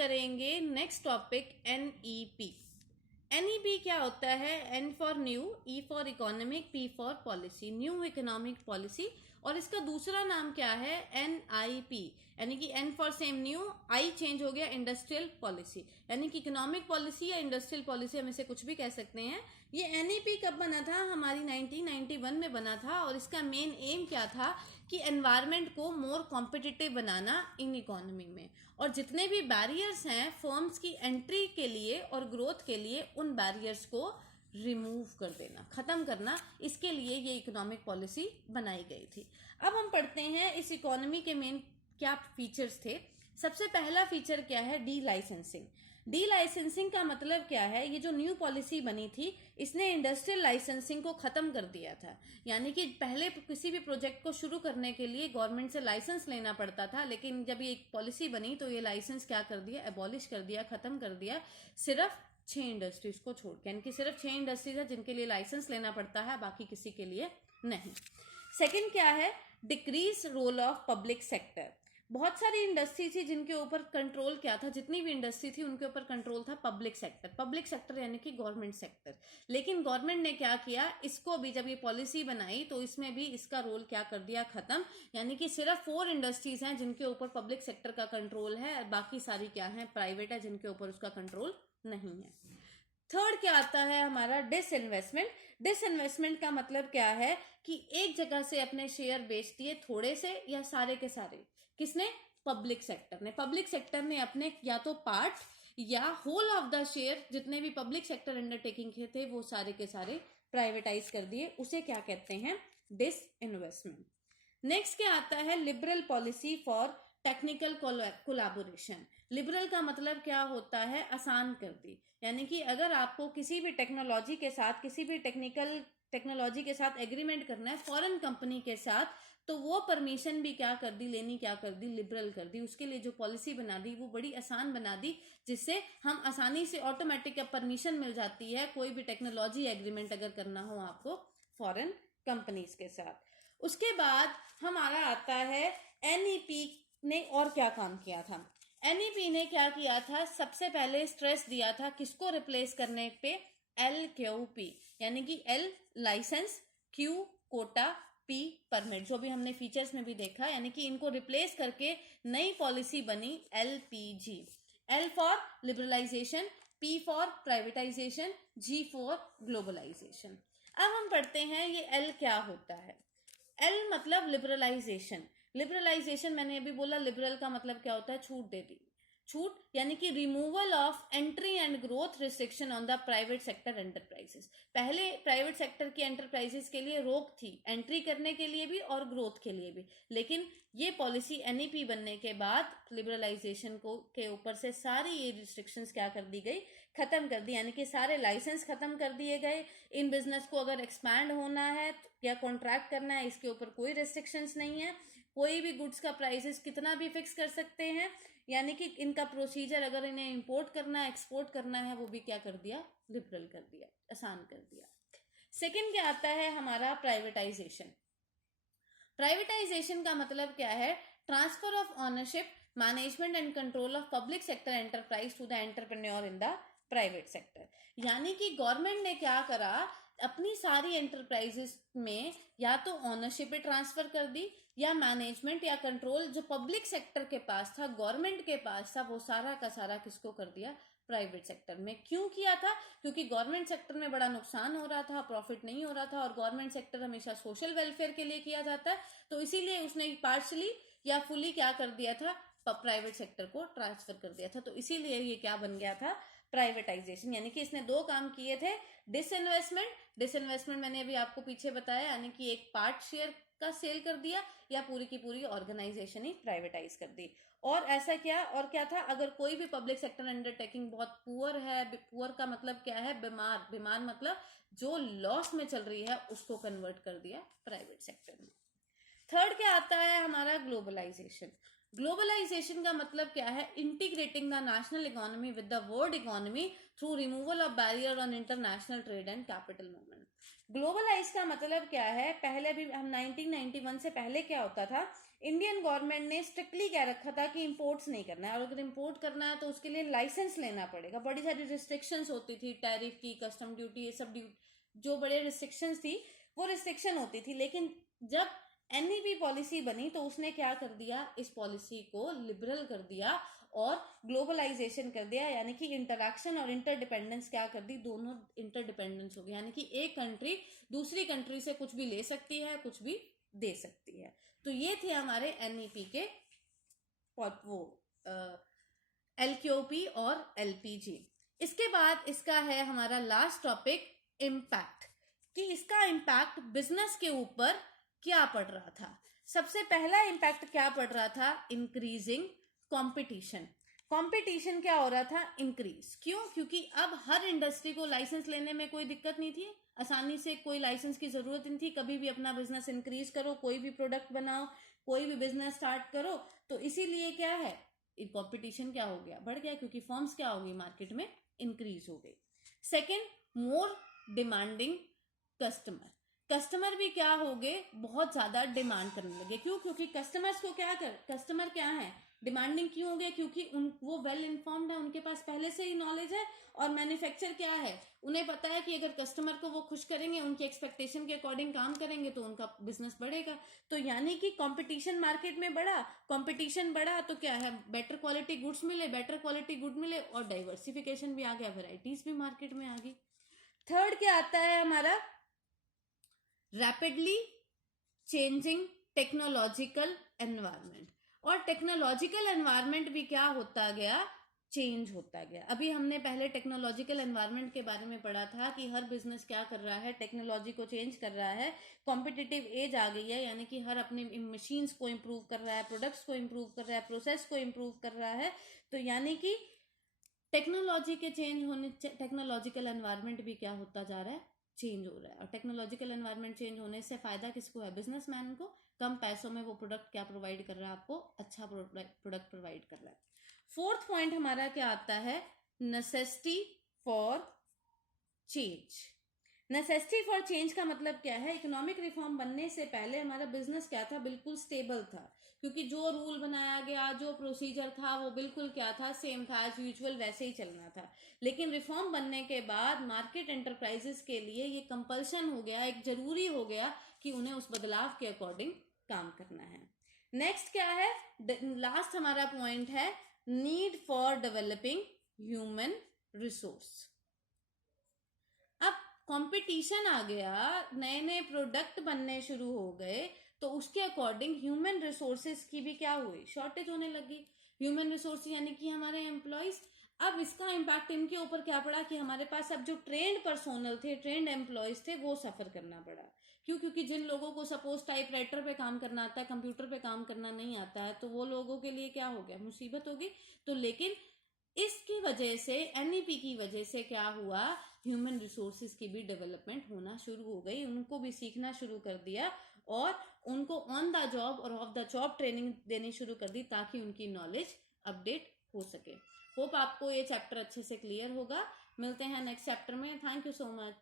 करेंगे next topic NEP। NEP क्या होता है? N for new, E for economic, P for policy, new economic policy. और इसका दूसरा नाम क्या है? NIP, यानी कि N for same new, I change हो गया, इंडस्ट्रियल पॉलिसी, यानी कि इकोनॉमिक पॉलिसी या इंडस्ट्रियल पॉलिसी, हम इसे कुछ भी कह सकते हैं। ये NEP कब बना था? हमारी 1991 में बना था। और इसका मेन एम क्या था कि एनवायरनमेंट को मोर कॉम्पिटिटिव बनाना इन इकोनॉमी में, और जितने भी बैरियर्स हैं फर्म्स की एंट्री के लिए और ग्रोथ के लिए, उन बैरियर्स को रिमूव कर देना, खत्म करना, इसके लिए ये इकोनॉमिक पॉलिसी बनाई गई थी। अब हम पढ़ते हैं इस इकोनॉमी के मेन क्या फीचर्स थे। सबसे पहला फीचर क्या है? D licensing. डी लाइसेंसिंग का मतलब क्या है? ये जो न्यू पॉलिसी बनी थी, इसने इंडस्ट्रियल लाइसेंसिंग को खत्म कर दिया था। यानी कि पहले किसी भी प्रोजेक्ट को शुरू करने के लिए गवर्नमेंट से लाइसेंस लेना पड़ता था, लेकिन जब ये एक पॉलिसी बनी तो ये लाइसेंस क्या कर दिया? एबॉलिश कर दिया, खत्म कर दिया। सिर्फ 6 इंडस्ट्रीज को छोड़ के, यानी कि सिर्फ 6 इंडस्ट्रीज है जिनके लिए लाइसेंस लेना पड़ता है, बाकी किसी के लिए नहीं। सेकेंड क्या है? Decrease role of public sector. बहुत सारी इंडस्ट्री थी जिनके ऊपर कंट्रोल क्या था? जितनी भी इंडस्ट्री थी उनके ऊपर कंट्रोल था पब्लिक सेक्टर। पब्लिक सेक्टर यानी कि गवर्नमेंट सेक्टर। लेकिन गवर्नमेंट ने क्या किया? इसको भी जब ये पॉलिसी बनाई तो इसमें भी इसका रोल क्या कर दिया? खत्म। यानी कि सिर्फ 4 इंडस्ट्रीज हैं जिनके ऊपर पब्लिक सेक्टर का कंट्रोल है, बाकी सारी क्या है? प्राइवेट है, जिनके ऊपर उसका कंट्रोल नहीं है। थर्ड क्या आता है हमारा? डिसइन्वेस्टमेंट। डिसइन्वेस्टमेंट का मतलब क्या है कि एक जगह से अपने शेयर बेच दिए, थोड़े से या सारे के सारे। किसने? पब्लिक सेक्टर ने। पब्लिक सेक्टर ने अपने या तो पार्ट या होल ऑफ द शेयर, जितने भी पब्लिक सेक्टर अंडरटेकिंग के थे, वो सारे के सारे प्राइवेटाइज कर दिए। उसे क्या कहते हैं? डिसइन्वेस्टमेंट। नेक्स्ट क्या आता है? Liberal policy for technical collaboration. Liberal का मतलब क्या होता है? आसान कर दी। यानी कि अगर आपको किसी भी टेक्नोलॉजी के साथ, किसी भी टेक्नोलॉजी के साथ एग्रीमेंट करना है फॉरेन कंपनी के साथ, तो वो परमिशन भी क्या कर दी? लेनी क्या कर दी? लिबरल कर दी। उसके लिए जो पॉलिसी बना दी वो बड़ी आसान बना दी, जिससे हम आसानी से ऑटोमेटिक परमिशन मिल जाती है कोई भी टेक्नोलॉजी एग्रीमेंट अगर करना हो आपको फॉरेन कंपनीज के साथ। उसके बाद हमारा आता है NEP ने और क्या काम किया था? NEP ने क्या किया था? सबसे पहले स्ट्रेस दिया था किसको रिप्लेस करने पे? LQP, यानी कि L licence, Q quota, P permit, जो भी हमने फीचर्स में भी देखा। यानी कि इनको रिप्लेस करके नई पॉलिसी बनी LPG। L for liberalisation, P for privatisation, G for globalisation. अब हम पढ़ते हैं ये L क्या होता है। L मतलब लिबरलाइजेशन। लिबरलाइजेशन मैंने अभी बोला, लिबरल का मतलब क्या होता है? छूट दे दी। छूट यानी कि removal of entry and growth restriction on the private sector enterprises. पहले प्राइवेट सेक्टर की एंटरप्राइजेस के लिए रोक थी, एंट्री करने के लिए भी और ग्रोथ के लिए भी। लेकिन ये पॉलिसी NEP बनने के बाद लिबरलाइजेशन को के ऊपर से सारी ये रिस्ट्रिक्शंस क्या कर दी गई? खत्म कर दी। यानी कि सारे लाइसेंस खत्म कर दिए गए। इन बिजनेस को अगर एक्सपैंड होना है या कॉन्ट्रैक्ट करना है, इसके ऊपर कोई रेस्ट्रिक्शंस नहीं है। कोई भी गुड्स का प्राइसेस कितना भी फिक्स कर सकते हैं। यानी कि इनका प्रोसीजर, अगर इन्हें इंपोर्ट करना है, एक्सपोर्ट करना है, वो भी क्या कर दिया? लिबरल कर दिया, आसान कर दिया। सेकंड क्या आता है हमारा? प्राइवेटाइजेशन। प्राइवेटाइजेशन का मतलब क्या है? Transfer of ownership, management and control of public sector enterprise to the entrepreneur in the private sector. यानी कि गवर्नमेंट ने क्या करा? अपनी सारी एंटरप्राइजेस में या तो ऑनरशिप ट्रांसफर कर दी, या मैनेजमेंट या कंट्रोल जो पब्लिक सेक्टर के पास था, गवर्नमेंट के पास था, वो सारा का सारा किसको कर दिया? प्राइवेट सेक्टर में। क्यों किया था? क्योंकि गवर्नमेंट सेक्टर में बड़ा नुकसान हो रहा था, प्रॉफिट नहीं हो रहा था, और गवर्नमेंट सेक्टर हमेशा सोशल वेलफेयर के लिए किया जाता है, तो इसीलिए उसने पार्शली या फुली क्या कर दिया था? प्राइवेट सेक्टर को ट्रांसफर कर दिया था। तो इसीलिए ये क्या बन गया था? प्राइवेटाइजेशन। यानी कि इसने 2 काम किए थे। डिसइन्वेस्टमेंट, डिसइन्वेस्टमेंट मैंने अभी आपको पीछे बताया, यानी कि एक पार्ट शेयर का सेल कर दिया, या पूरी की पूरी ऑर्गेनाइजेशन ही प्राइवेटाइज कर दी। और ऐसा क्या और क्या था? अगर कोई भी पब्लिक सेक्टर अंडरटेकिंग बहुत पुअर है, पुअर का मतलब क्या है? बीमार। बीमार मतलब जो लॉस में चल रही है, उसको कन्वर्ट कर दिया प्राइवेट सेक्टर में। थर्ड क्या आता है हमारा? ग्लोबलाइजेशन। ग्लोबलाइजेशन का मतलब क्या है? Integrating the national economy with the world economy through removal of barrier on international trade and capital movement. Globalise का मतलब क्या है? पहले भी हम 1991 से पहले क्या होता था, इंडियन गवर्नमेंट ने स्ट्रिक्टली कह रखा था कि इंपोर्ट्स नहीं करना है, और अगर इंपोर्ट करना है तो उसके लिए लाइसेंस लेना पड़ेगा। बड़ी सारी रिस्ट्रिक्शंस होती थी, टैरिफ की, कस्टम ड्यूटी, ये सब जो बड़े रिस्ट्रिक्शंस थी वो रिस्ट्रिक्शन होती थी। लेकिन जब एनईपी पॉलिसी बनी तो उसने क्या कर दिया, इस पॉलिसी को लिबरल कर दिया और ग्लोबलाइजेशन कर दिया, यानी कि इंटरैक्शन और इंटरडिपेंडेंस क्या कर दी, दोनों इंटरडिपेंडेंस हो गई, यानी कि एक कंट्री दूसरी कंट्री से कुछ भी ले सकती है, कुछ भी दे सकती है। तो ये थे हमारे एनईपी के वो एलक्यूपी और एलपीजी। इसके बाद इसका है हमारा लास्ट टॉपिक, इम्पैक्ट, कि इसका इम्पैक्ट बिजनेस के ऊपर क्या पड़ रहा था। सबसे पहला इम्पैक्ट क्या पड़ रहा था? Increasing competition. कंपटीशन क्या हो रहा था? इंक्रीज। क्यों? क्योंकि अब हर इंडस्ट्री को लाइसेंस लेने में कोई दिक्कत नहीं थी, आसानी से कोई लाइसेंस की जरूरत नहीं थी। कभी भी अपना बिजनेस इंक्रीज करो, कोई भी प्रोडक्ट बनाओ, कोई भी बिजनेस स्टार्ट करो, तो इसीलिए क्या है, कंपटीशन क्या हो गया, बढ़ गया, क्योंकि फर्म्स क्या हो गई, मार्केट में इंक्रीज हो गई। Second, more demanding customer. Customer भी क्या हो गए, बहुत ज्यादा डिमांड करने लगे। क्यों? क्योंकि कस्टमर्स को कस्टमर क्या है, डिमांडिंग क्यों हो गए? क्योंकि वो वेल इन्फॉर्म्ड है, उनके पास पहले से ही नॉलेज है, और मैन्युफैक्चर क्या है, उन्हें पता है कि अगर कस्टमर को वो खुश करेंगे, उनकी एक्सपेक्टेशन के अकॉर्डिंग काम करेंगे, तो उनका बिजनेस बढ़ेगा। तो यानी कि कंपटीशन मार्केट में बढ़ा, कंपटीशन बढ़ा तो क्या है, बेटर क्वालिटी गुड्स मिले, बेटर क्वालिटी गुड मिले, और डाइवर्सिफिकेशन भी आ गया, वेराइटीज भी मार्केट में आ गई। थर्ड क्या आता है हमारा, रैपिडली चेंजिंग टेक्नोलॉजिकल एनवायरनमेंट। और टेक्नोलॉजिकल एनवायरनमेंट भी क्या होता गया, चेंज होता गया। अभी हमने पहले टेक्नोलॉजिकल एनवायरनमेंट के बारे में पढ़ा था कि हर बिजनेस क्या कर रहा है, टेक्नोलॉजी को चेंज कर रहा है, कॉम्पिटिटिव एज आ गई है, यानी कि हर अपने मशीन्स को इम्प्रूव कर रहा है, प्रोडक्ट्स को इम्प्रूव कर रहा है, प्रोसेस को इम्प्रूव कर रहा है। तो यानी कि टेक्नोलॉजी के चेंज होने, टेक्नोलॉजिकल एनवायरनमेंट भी क्या होता जा रहा है, चेंज हो रहा है। और टेक्नोलॉजिकल एनवायरनमेंट चेंज होने से फायदा किसको है, बिजनेसमैन को। कम पैसों में वो प्रोडक्ट क्या प्रोवाइड कर रहा है आपको, अच्छा प्रोडक्ट प्रोवाइड कर रहा है। फोर्थ पॉइंट हमारा क्या आता है, necessity for change. Necessity for change का मतलब क्या है, इकोनॉमिक रिफॉर्म बनने से पहले हमारा बिजनेस क्या था, बिल्कुल स्टेबल था, क्योंकि जो रूल बनाया गया, जो प्रोसीजर था, वो बिल्कुल क्या था, सेम था, एज यूजुअल वैसे ही चलना था। लेकिन रिफॉर्म बनने के बाद मार्केट एंटरप्राइजेस के लिए ये कंपल्शन हो गया, एक जरूरी हो गया कि उन्हें उस बदलाव के अकॉर्डिंग काम करना है। नेक्स्ट क्या है, लास्ट हमारा पॉइंट है, need for developing human resource. अब कंपटीशन आ गया, नए नए प्रोडक्ट बनने शुरू हो गए, तो उसके अकॉर्डिंग ह्यूमन रिसोर्सेज की भी क्या हुई, शॉर्टेज होने लगी। ह्यूमन रिसोर्स यानी कि हमारे एम्प्लॉयज। अब इसका इम्पैक्ट इनके ऊपर क्या पड़ा कि हमारे पास अब जो ट्रेंड पर्सोनल थे, ट्रेंड एम्प्लॉयज थे, वो सफर करना पड़ा। क्यों? क्योंकि जिन लोगों को सपोज टाइपराइटर पे काम करना आता है, कंप्यूटर पे काम करना नहीं आता है, तो वो लोगों के लिए क्या हो गया, मुसीबत होगी। तो लेकिन इसकी वजह से, एनईपी की वजह से क्या हुआ, ह्यूमन रिसोर्सेज की भी डेवलपमेंट होना शुरू हो गई, उनको भी सीखना शुरू कर दिया, और उनको ऑन द जॉब और ऑफ द जॉब ट्रेनिंग देनी शुरू कर दी, ताकि उनकी नॉलेज अपडेट हो सके। होप आपको ये चैप्टर अच्छे से क्लियर होगा। मिलते हैं नेक्स्ट चैप्टर में। Thank you so much.